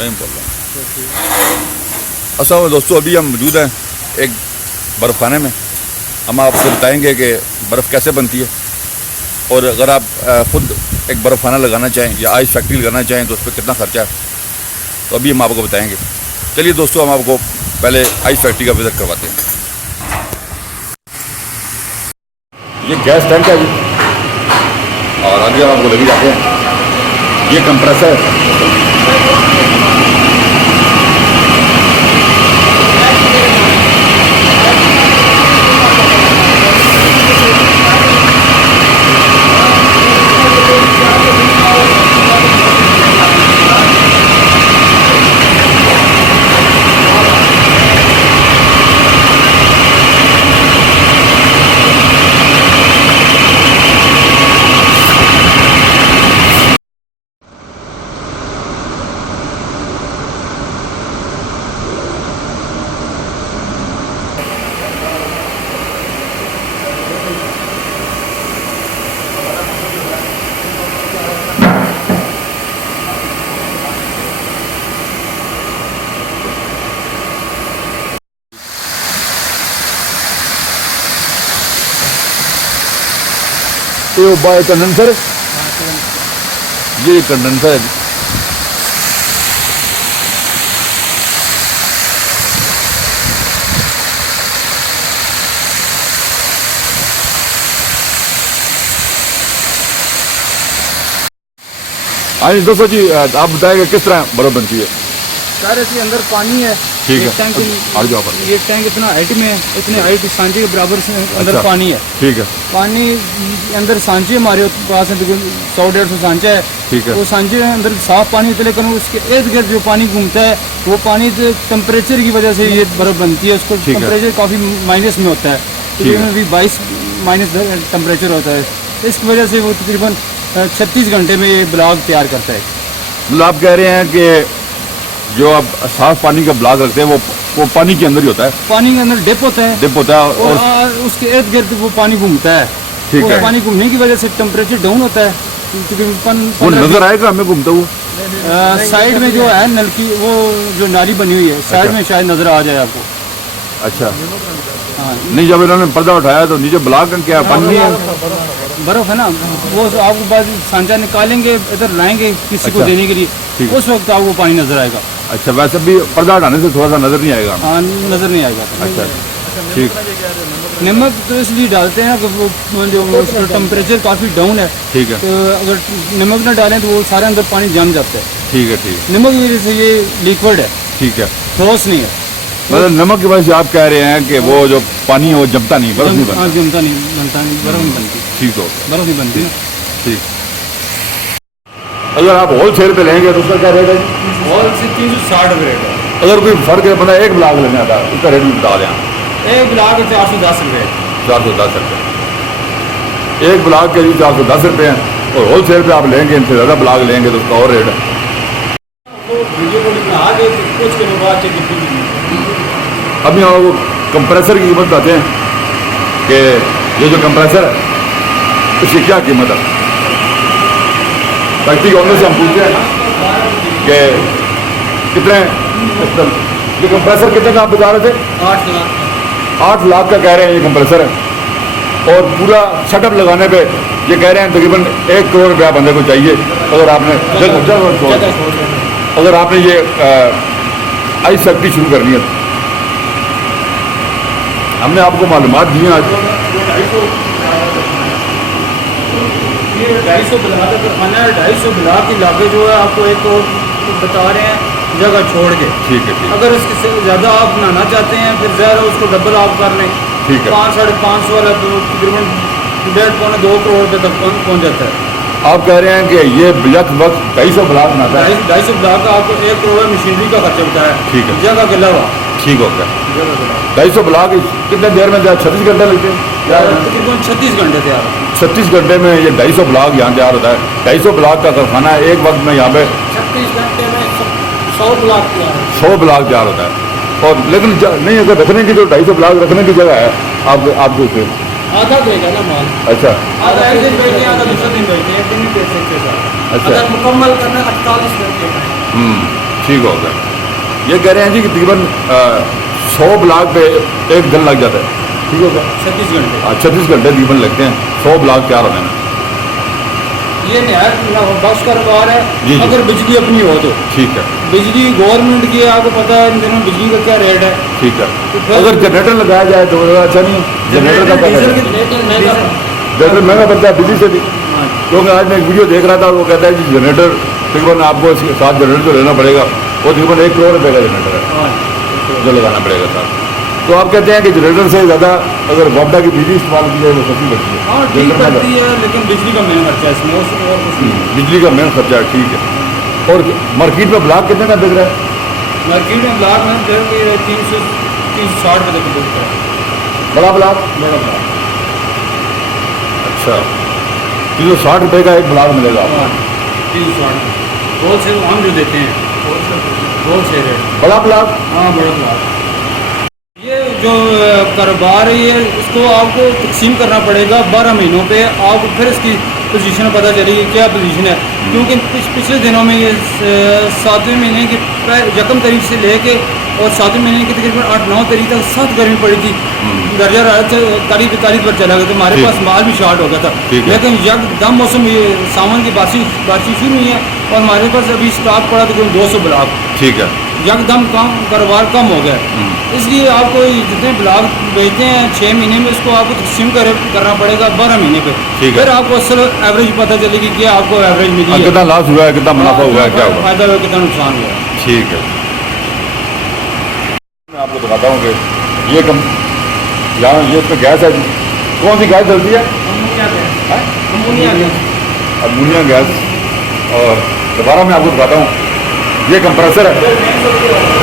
मैं बोल रहा हूँ। असल में दोस्तों अभी हम मौजूद हैं एक बर्फ़ खाने में। हम आपको बताएंगे कि बर्फ़ कैसे बनती है, और अगर आप ख़ुद एक बर्फ़ खाना लगाना चाहें या आइस फैक्ट्री लगाना चाहें तो उस पर कितना खर्चा है, तो अभी हम आपको बताएंगे। चलिए दोस्तों, हम आपको पहले आइस फैक्ट्री का विज़िट करवाते हैं। ये गैस टैंक है जी, और आगे हम आपको लगे जाते हैं। ये कंप्रेसर है। ये बाय कंडेंसर, ये कंडेंसर है। हाँ जी दोस्तों जी, आप बताएंगे किस तरह बर्फ बनती है? सर इसके अंदर पानी है। ठीक है, टैंक ये टैंक इतना हाइट में है, इतने हाइट सांचे के बराबर से अंदर अच्छा, पानी है। ठीक है, पानी अंदर सांचे हमारे पास 100-150 सांचा है। ठीक है। वो सांचे के अंदर साफ पानी होता है, लेकिन उसके इर्द गिर्द जो पानी घूमता है वो पानी टेम्परेचर की वजह से ये बर्फ बनती है। उसको टेम्परेचर काफ़ी माइनस में होता है, तकरीबन भी 22 माइनस टेम्परेचर होता है। इसकी वजह से वो तकरीबन 36 घंटे में ये ब्लॉक तैयार करता है। मतलब आप कह रहे हैं कि जो आप साफ पानी का ब्लॉक रखते हैं वो पानी के अंदर ही होता है? पानी के अंदर डिप होता है, और उसके इर्द गिर्द वो पानी घूमता है। ठीक है। पानी घूमने की वजह से टेम्परेचर डाउन होता है। वो नजर आएगा हमें घूमता हुआ? साइड में जो है नलकी, वो जो नाली बनी हुई है साइड में, शायद नजर आ जाए आपको। अच्छा, हाँ। नहीं, जब इन्होंने पर्दा उठाया तो नीचे ब्लॉक क्या पानी नहीं है? बर्फ है ना, वो आपको बाद सांचा निकालेंगे, इधर लाएंगे किसी को देने के लिए, उस वक्त आपको पानी नजर आएगा। अच्छा, वैसे भी पर्दा हटाने से थोड़ा सा नजर नहीं आएगा? हाँ, नजर नहीं आएगा। अच्छा, ठीक। नमक तो इसलिए डालते हैं कि वो जो टेम्परेचर काफ़ी डाउन है। ठीक है। तो अगर नमक ना डालें तो वो सारे अंदर पानी जम जाता है। ठीक है, ठीक। नमक की वजह से ये लिक्विड है। ठीक है, ठोस नहीं है। मतलब नमक की वजह से आप कह रहे हैं कि वो जो पानी है वो जमता नहीं, बर्फ नहीं बनता? जमता नहीं, बनता नहीं, बर्फ नहीं बनती। ठीक हो, बर्फ नहीं बनती ना। ठीक। अगर आप होल सेल पे लेंगे तो उसका क्या रेट है? होल से 360 रुपये रेट है। अगर कोई फर्क है, बंदा एक ब्लॉक लेना था, उसका रेट भी बता दें। एक ब्लॉक 410 रुपये। 410 रुपये एक ब्लॉक के लिए 410 रुपये हैं, और होल सेल पे आप लेंगे, इनसे ज़्यादा ब्लॉक लेंगे तो उसका और रेट है। अभी हम लोग कंप्रेसर की कीमत बताते हैं कि ये जो कंप्रेसर है इसकी क्या कीमत है। फैक्ट्री ओनर से हम पूछते हैं कि कितने, ये कंप्रेसर कितने का आप बता रहे थे? 8 लाख का कह रहे हैं ये कंप्रेसर है, और पूरा सेटअप लगाने पे ये कह रहे हैं तकरीबन 1 करोड़ रुपया बंदे को चाहिए। अगर आपने ये आइस फैक्ट्री शुरू करनी है। हमने आपको मालूमात दी हैं आज। 250 ब्लॉक का खाना है, 250 ब्लॉक की लागत जो है आपको एक और बता रहे हैं जगह छोड़ के। ठीक है, ठीक। अगर इससे ज़्यादा आप बनाना चाहते हैं फिर ज़रा उसको डबल आप कर लें। ठीक है। 5-5.5 वाला तो तकरीबन 1.5-2 करोड़ रुपये तक पहुँच जाता है। आप कह रहे हैं कि ये यक वक्त 250 ब्लॉक बनाता है? 250 ब्लॉक का आपको 1 करोड़ मशीनरी का खर्चा होता है। ठीक है, जगह के अलावा। ठीक हो गया। 250 ब्लॉक कितने देर में? 36 घंटे लगते हैं? तकरीबन 36 घंटे तैयार। 36 घंटे में ये 250 ब्लॉक यहाँ तैयार होता है। 250 ब्लॉक का कारखाना है, एक वक्त में यहाँ पे 36 घंटे में 100 ब्लॉक तैयार है। 100 ब्लॉक तैयार होता है। और लेकिन नहीं, अगर रखने की जो 250 ब्लॉक रखने की जगह है आपको उसे आधा देगा ना माल। अच्छा, आधा एक दिन बैठे, आधा दूसरा दिन बैठे, एक दिन में पैसे के साथ। अच्छा। अगर मुकम्मल करना 48 घंटे का है। ठीक हो गया। ये कह रहे हैं जी कि तकरीबन 100 ब्लॉक पे एक दिन लग जाता है, ठीक हो गया। 36 घंटे 36 घंटे तकरीबन लगते हैं 100 ब्लॉक तैयार होने में। ये नहर बख्श कारोबार है। जी। अगर बिजली अपनी हो तो ठीक है, बिजली गवर्नमेंट की है, आपको पता है इन दिनों बिजली का क्या रेट है। ठीक है। तो फिर- अगर जनरेटर लगाया जाए तो अच्छा नहीं है? जनरेटर का क्या डीजल करें? जनरेटर महंगा पड़ता है बिजली से भी, हाँ। क्योंकि आज मैं एक वीडियो देख रहा था, वो कहता है कि जनरेटर तकरीबन आपको इसके साथ जनरेटर जो लेना पड़ेगा वो तकरीबन 1 करोड़ रुपये का जनरेटर है जो लगाना पड़ेगा साथ। तो आप कहते हैं कि जनरेटर से ज़्यादा अगर वापडा की बिजली इस्तेमाल की जाए वो सस्ती पड़ती है। हाँ ठीक पड़ती है, लेकिन बिजली का मेन खर्चा है इसमें और कुछ नहीं। बिजली का मेन खर्चा है, ठीक है। और मार्केट में ब्लॉक कितने का बिक रहा है? मार्केट में ब्लॉक में 360 रुपये तक बिकता है। बड़ा ब्लॉक? बड़ा ब्लॉक अच्छा, 360 रुपये का एक ब्लॉक मिलेगा आपको। 360 होलसेल हम जो देते हैं होलसेल रेट। बड़ा ब्लॉक? हाँ बड़ा ब्लॉक। ये जो कारोबार है ये इसको आपको तकसीम करना पड़ेगा 12 महीनों पे, आपको फिर इसकी पोजीशन पता चलेगी क्या पोजीशन है। क्योंकि पिछले दिनों में ये 7वें महीने की यकम तारीख से लेके और 7वें महीने की तकरीबन 8-9 तारीख तक सख्त गर्मी पड़ी थी। दर्जा 40-45 पर चला गया, तो हमारे ठीक। पास माल भी शॉर्ट हो गया था। ठीक है। लेकिन यकदम मौसम ये सावन की बारिश शुरू हुई है और हमारे पास अभी स्टॉक पड़ा तकरीबन 200 ब्लॉक, ठीक है। यकदम कम कारोबार कम हो गया। इसलिए आपको ये जितने ब्लॉक बेचते हैं 6 महीने में इसको आपको तकसीम करना पड़ेगा 12 महीने पे। ठीक है। फिर आपको असल एवरेज पता चलेगी कि आपको एवरेज मिली है, कितना लॉस हुआ है, कितना मुनाफा हुआ है, क्या हुआ? फायदा हुआ, कितना नुकसान हुआ है। ठीक है। मैं आपको बताता हूँ कि ये यहाँ ये इसमें गैस है जी। कौन सी गैस चलती है? Ammonia gas. और दोबारा मैं आपको बताता हूँ, ये कंप्रेसर है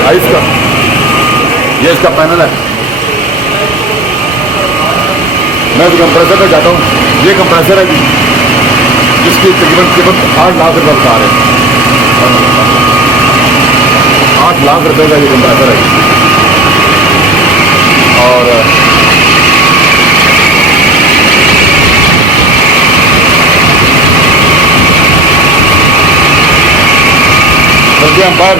आइस का, ये इसका पैनल है। मैं तो कंप्रेसर पे जाता हूँ। ये कंप्रेसर है जी, जिसकी तकरीबन 8 लाख रुपये बता रहे हैं। 8 लाख रुपये का ये कंप्रेसर है। और चलते हैं बाहर।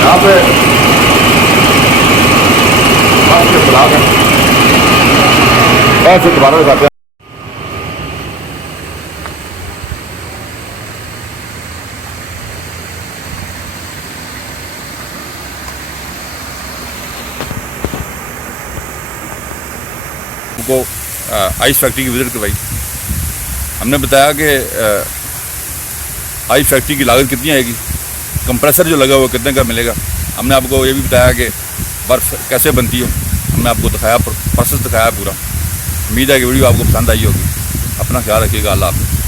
यहाँ पे बस के ब्लॉक है, बस दोबारा दिखाते हैं। को आइस फैक्ट्री की विजिट करवाई। हमने बताया कि आइस फैक्ट्री की लागत कितनी आएगी, कंप्रेसर जो लगा हुआ कितने का मिलेगा। हमने आपको ये भी बताया कि बर्फ़ कैसे बनती है, हमने आपको दिखाया, प्रोसेस दिखाया पूरा। उम्मीद है कि वीडियो आपको पसंद आई होगी। अपना ख्याल रखिएगा। अल्लाह हाफ़िज़।